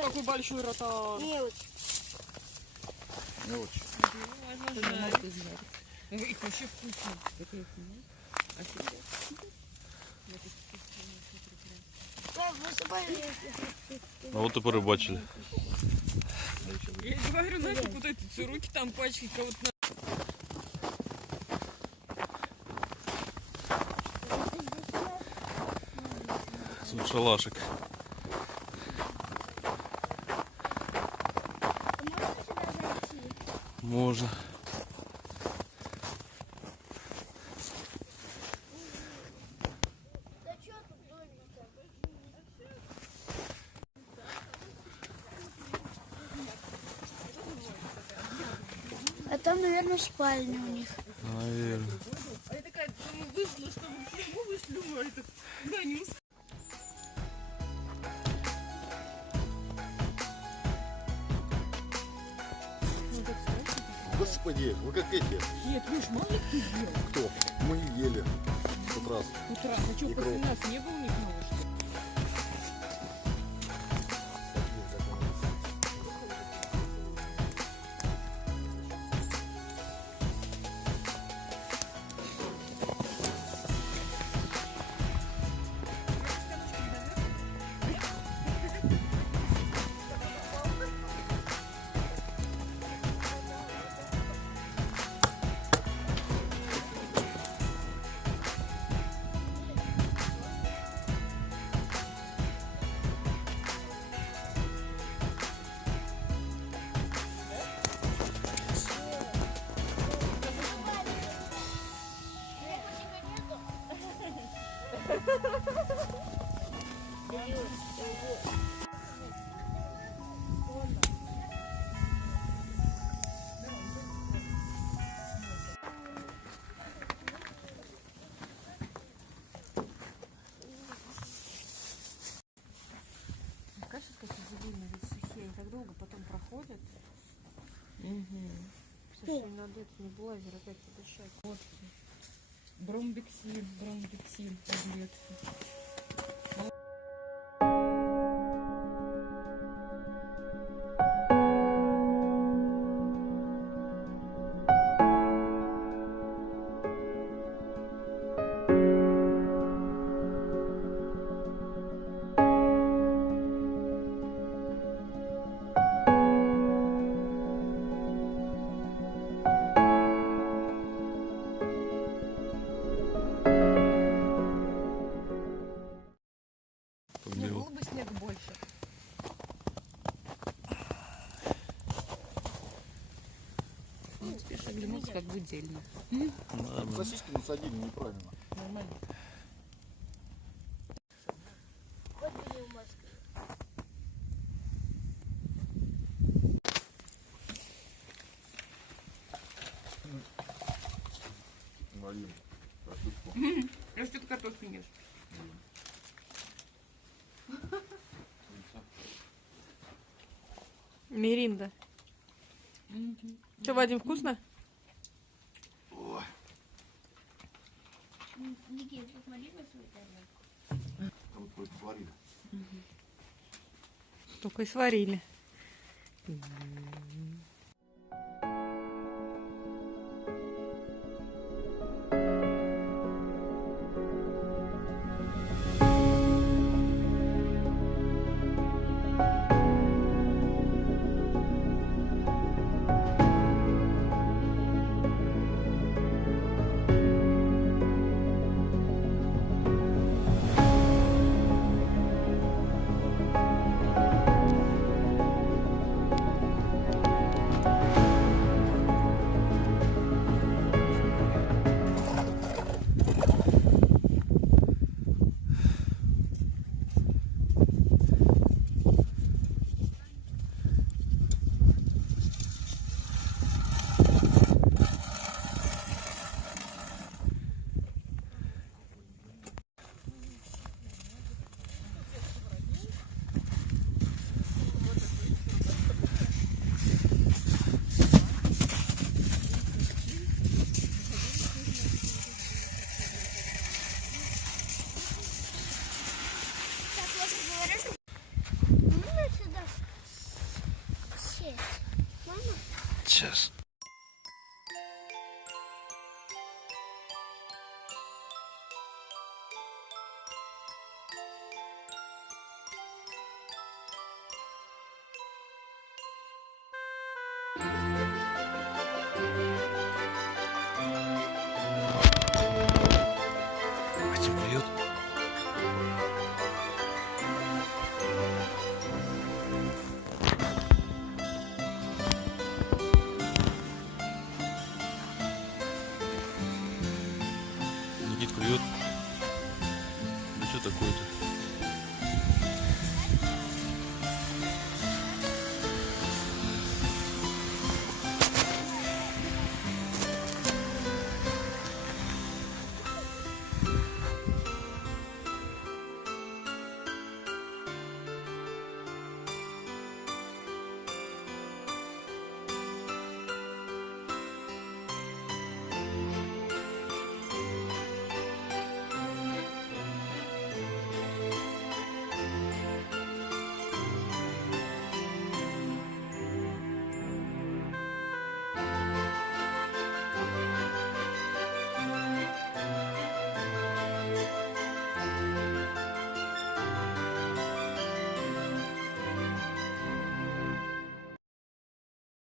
О, какой большой ротан. Мелочь. Мелочь. Можно жарить. Их вообще вкусно. Так, высыпали. А вот и порыбачили. Я говорю, нафиг вот эти руки там пачкать кого-то. Тут шалашик. Можно. Да что тут домик-то? А там, наверное, спальня у них. Наверное. А я такая, думаю, вышла, чтобы фигу вышлю, а этот, да, не успела. Господи, вы как эти. Нет, Леш, мало ли кто ел. Кто? Мы ели. В тот раз. Утра, а что, Икру. после нас не было никого, что ли? Каши, как изумительно, ведь сухие, они так долго потом проходят. Слушай, надо это небулайзер опять подышать. Вот. Бромбексин таблетки. Не было бы снега больше. Не успеешь оглянуться, как выдельно. Сосиски насадили неправильно. Нормально. Вот были в Москве. Марин, картошку. Я что-то картошку не ешь. Миринда. Что, Вадим, вкусно? Никита, посмотри на свой тарелку. Там вот сварили. Только и сварили. Сейчас.